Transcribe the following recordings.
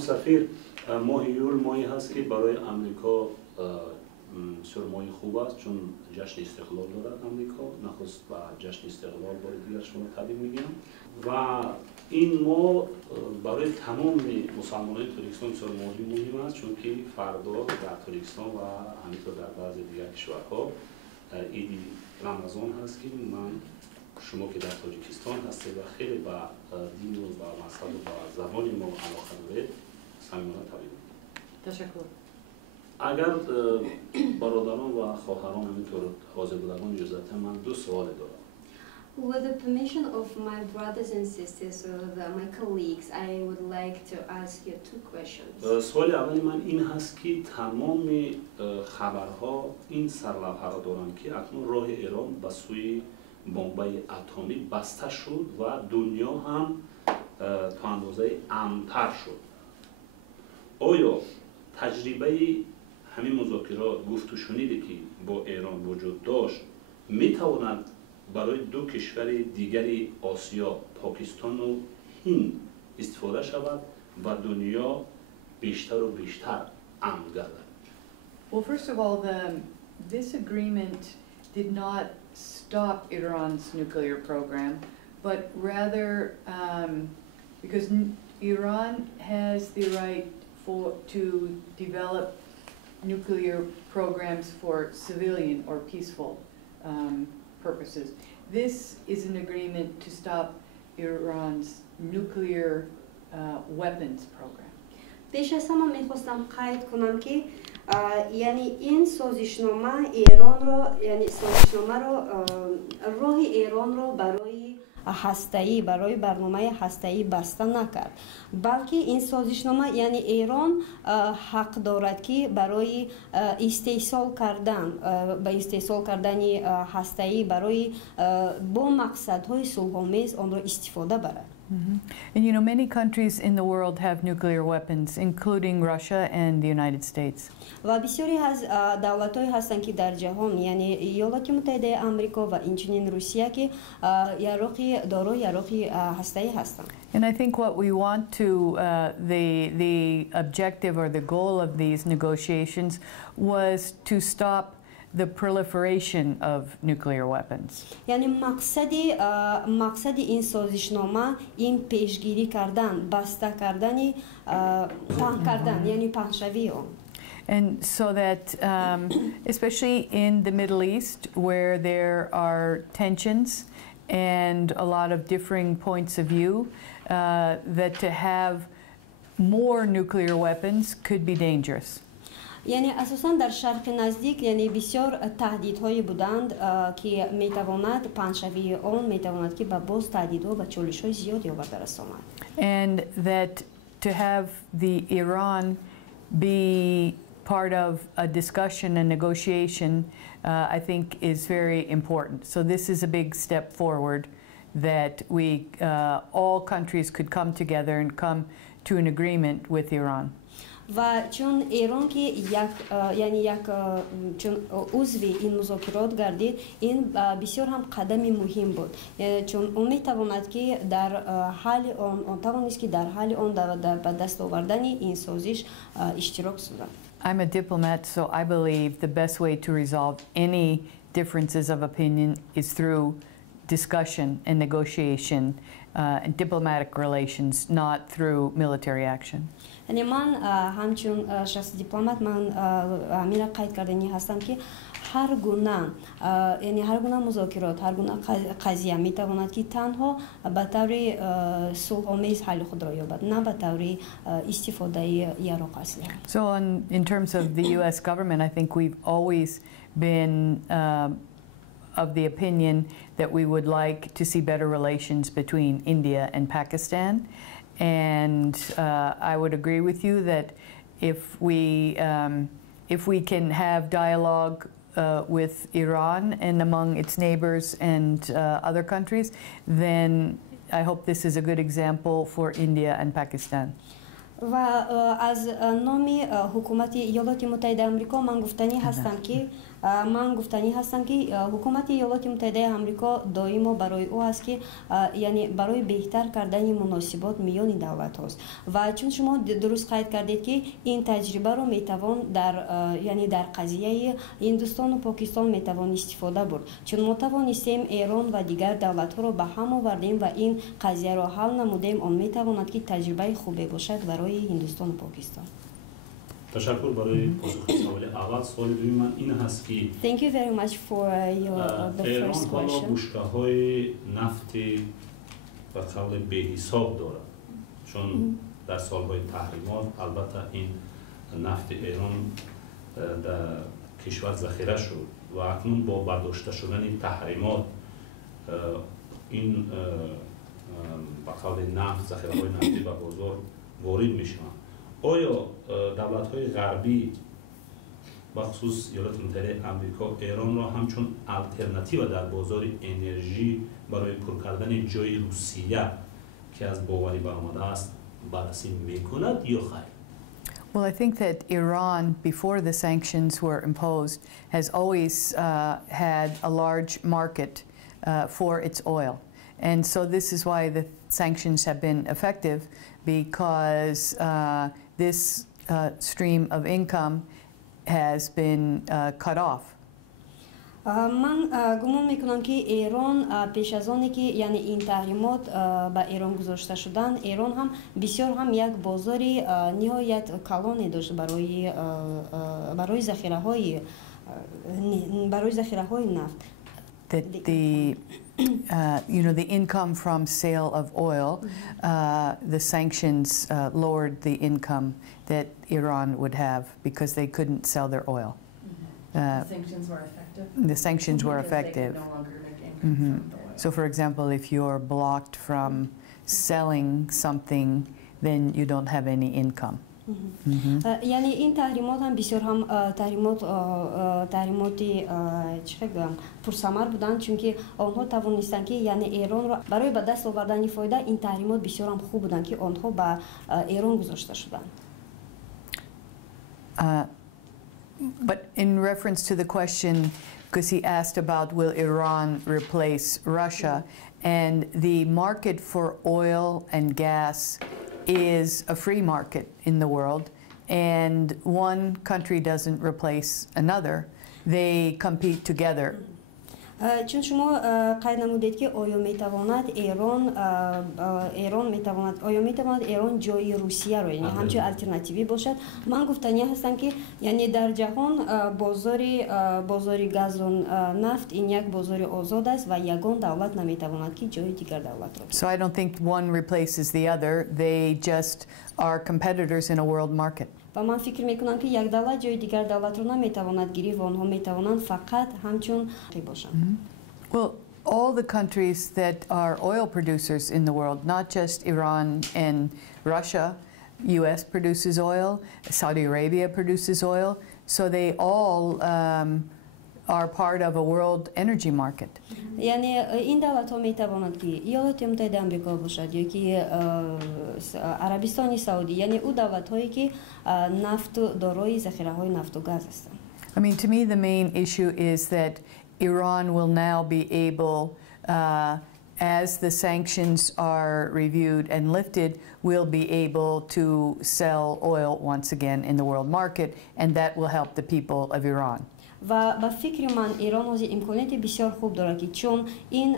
سفیر ماه یول ماهی هست که برای آمریکا بسیار ماهی خوب است، چون جشن استقلال دارد آمریکا، نخست و جشن استقلال بار دیگر شما تبریک میگم و این ماه برای تمام مسلمانان تاجیکستان بسیار مهم است، چون که فردا در تاجیکستان و همینطور در بعضی دیگر کشورها عید رمضان هست که من شما که در تاجیکستان هستید و خیلی با دین و با مذهب و با زبان ما علاقه دارید صمیمانه تبریک میگم. تشکر. اگر برادران و خواهران همینطور حاضر بودن اجازه من دو سوال دارم. With the permission of my brothers and sisters or my colleagues, I would like to ask you two questions. سوال اولی من این هست که تمام خبرها این سرلوحه را دارند که اکنون راه ایران به سوی بمبای اتمی بسته شد و دنیا هم تا اندازه امن‌تر شد. آیا تجربه همین مذاکرات گفت و شنیده که با ایران وجود داشت میتواند برای دو کشور دیگری آسیا، پاکستان و هند استفاده شود و دنیا بیشتر و بیشتر امن گردد؟ Well, first of all, this agreement did not stop Iran's nuclear program, but rather because Iran has the right to develop nuclear programs for civilian or peaceful purposes. This is an agreement to stop Iran's nuclear weapons program. پیش از همه میخواستم قید کنم که یعنی این سازشنامه ایران را یعنی سازشنامه را راه ایران را برای ҳастаӣ барои барномаи ҳастаӣ баста накард, балки ин созишнома яъни Эрон ҳақ дорад ки барои истеҳсол кардан ба истеҳсол кардани ҳастаӣ барои бо мақсадҳои сулҳомез онро истифода барад. And you know, many countries in the world have nuclear weapons, including Russia and the United States. ва бисёре аз давлатҳое ҳастанд ки дар ҷаҳон яъне иёлоти муттаҳидаи амрико ва инчунин русия ки яроқи дорои яроқи ҳастаӣ ҳастанд. And I think what we want to the objective or the goal of these negotiations was to stop the proliferation of nuclear weapons. یعنی مقصدی این سازشنامه این پیشگیری کردن، بسته کردنی پهن کردن یعنی پهنشوی آن. And so that, especially in the Middle East, where there are tensions and a lot of differing points of view, that to have more nuclear weapons could be dangerous. یعنی اساساً در شرق نزدیک یعنی بسیار تهدیدهایی بودند که میتواند پهنشوی آن میتواند که به باز تهدیدها و چالش‌های زیادی آورده رساند. And that to have the Iran be part of a discussion and negotiation, I think is very important. So this is a big step forward that we, all countries could come together and come to an agreement with Iran. و چون ایران که یک چون عضوی این مذاکرات گردید این بسیار هم قدمی مهم بود، چون اون میتواند که در حال آن توانست که در حال آن به دست آوردن این سازش اشتراک سازد. I'm a diplomat, so I believe the best way to resolve any differences of opinion is through discussion and negotiation and diplomatic relations, not through military action. یعنی من همچون شخص دیپلمات من همین را قید کردنی هستم که هر گونه مذاکرات، هر گونه قضیه میتواند که تنها به طور صلح‌آمیز حل خود را یابد، نه به طور استفاده یراق اسلحه. So in terms of the US government, I think we've always been of the opinion that we would like to see better relations between India and Pakistan. And I would agree with you that if we can have dialogue with Iran and among its neighbors and other countries, then I hope this is a good example for India and Pakistan. و از نام حکومت ایالات متحده آمریکا من گفتنی هستم که ман гуфтанӣ ҳастам ки ҳукумати иёлоти муттаҳидаи амрико доимо барои ӯ ҳаст ки яъне барои беҳтар кардани муносибот миёни давлатҳост ва чун шумо дуруст қайд кардед ки ин таҷрибаро метавон яъне дар қазияи ҳиндустону покистон метавон истифода бурд, чун мо тавонистем Эрон ва дигар давлатҳоро ба ҳам овардем ва ин қазияро ҳал намудем, он метавонад ки таҷрибаи хубе бошад барои ҳиндустону покистон. Ташаккур барои посухи саволи аввал. Суоли дуюм ман ин ҳаст ки Thank you very much for the Эрон first ҳоло question. бушкаҳои нафти ба қавли беҳисоб дорад, чун дар солҳои таҳримот албатта ин нафти Эрон дар кишвар захира шуд ва акнун бо бардошта шудани таҳримот ин ба қавли нафт захираҳои нафтӣ ба бозор ворид мешаванд. оё давлатҳои ғарбӣ бахусус иёлоти муттаҳидаи амрико Эронро ҳамчун алтернатива дар бозори энержӣ барои пур кардани ҷои Русия ки аз боварӣ баромадааст баррасӣ мекунад ё хайр? Well, I think that Iran, before the sanctions were imposed, has always had a large market for its oil. And so this is why the sanctions have been effective, because this stream of income has been cut off. ман гумон мекунам ки Эрон пеш аз оне ки яъне ин таҳримот ба Эрон гузошта шуданд, Эрон ҳам бисёр ҳам як бозори ниҳоят калоне дошт барои захираҳои нафт. That the income from sale of oil, the sanctions lowered the income that Iran would have because they couldn't sell their oil. The sanctions were effective? The sanctions were effective. They could no longer make income from the oil. So, for example, if you're blocked from selling something, then you don't have any income. яъне ин таҳримот ҳам бисёр ҳам таҳримоти пурсамар буданд, чунки онҳо тавонистанд ки яъне Эронро барои ба даст овардани фоида ин таҳримот бисёр ҳам хуб буданд ки онҳо ба Эрон гузошта шуданд. But in reference to the question, because he asked about will Iran replace Russia, and the market for oil and gas is a free market in the world, and one country doesn't replace another, they compete together. чун шумо қайд намудед ки оё метавонад Эрон ҷои Русияро яъне ҳамчун алтернативӣ бошад. ман гуфтанӣ ҳастам ки яъне дар ҷаҳон бозори газу нафт ин як бозори озод аст ва ягон давлат наметавонад ки ҷои дигар давлатро. So I don't think one replaces the other, they just are competitors in a world market. ва ман фикр мекунам ки як давлат ҷои дигар давлатро наметавонад гирифт ва онҳо метавонанд фақат ҳамчун бошанд. Well, all the countries that are oil producers in the world, not just Iran and Russia, US produces oil, Saudi Arabia produces oil, so they all are part of a world energy market. яъне ин давлатҳо метавонанд ки иёлоти муттаҳидаи амрико бошад ёки арабистони саудӣ, яъне ӯ давлатҳое ки нафту дорои захираҳои нафту газ ҳастанд. I mean, to me the main issue is that Iran will now be able, as the sanctions are reviewed and lifted, will be able to sell oil once again in the world market, and that will help the people of Iran. ва ба фикри ман Эрон ҳозир имконияти бисёр хуб дорад ки чун ин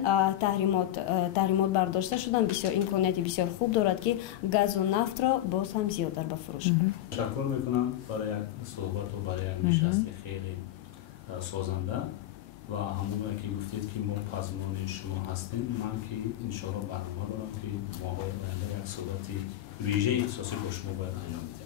таҳримот бардошта шудан бисёр имконияти бисёр хуб дорад ки газу нафтро боз ҳам зиёдтар ба фурӯш барад. ташаккур мекунам барои як суҳбату барои як нишасти хеле созанда ва ҳамоне ки гуфтед ки мо пазмони шумо ҳастем. ман ки иншоалло барнома дорам ки моҳои оянда як суҳбати вижаи ихтисосӣ бо шумо бояд анҷом дидем.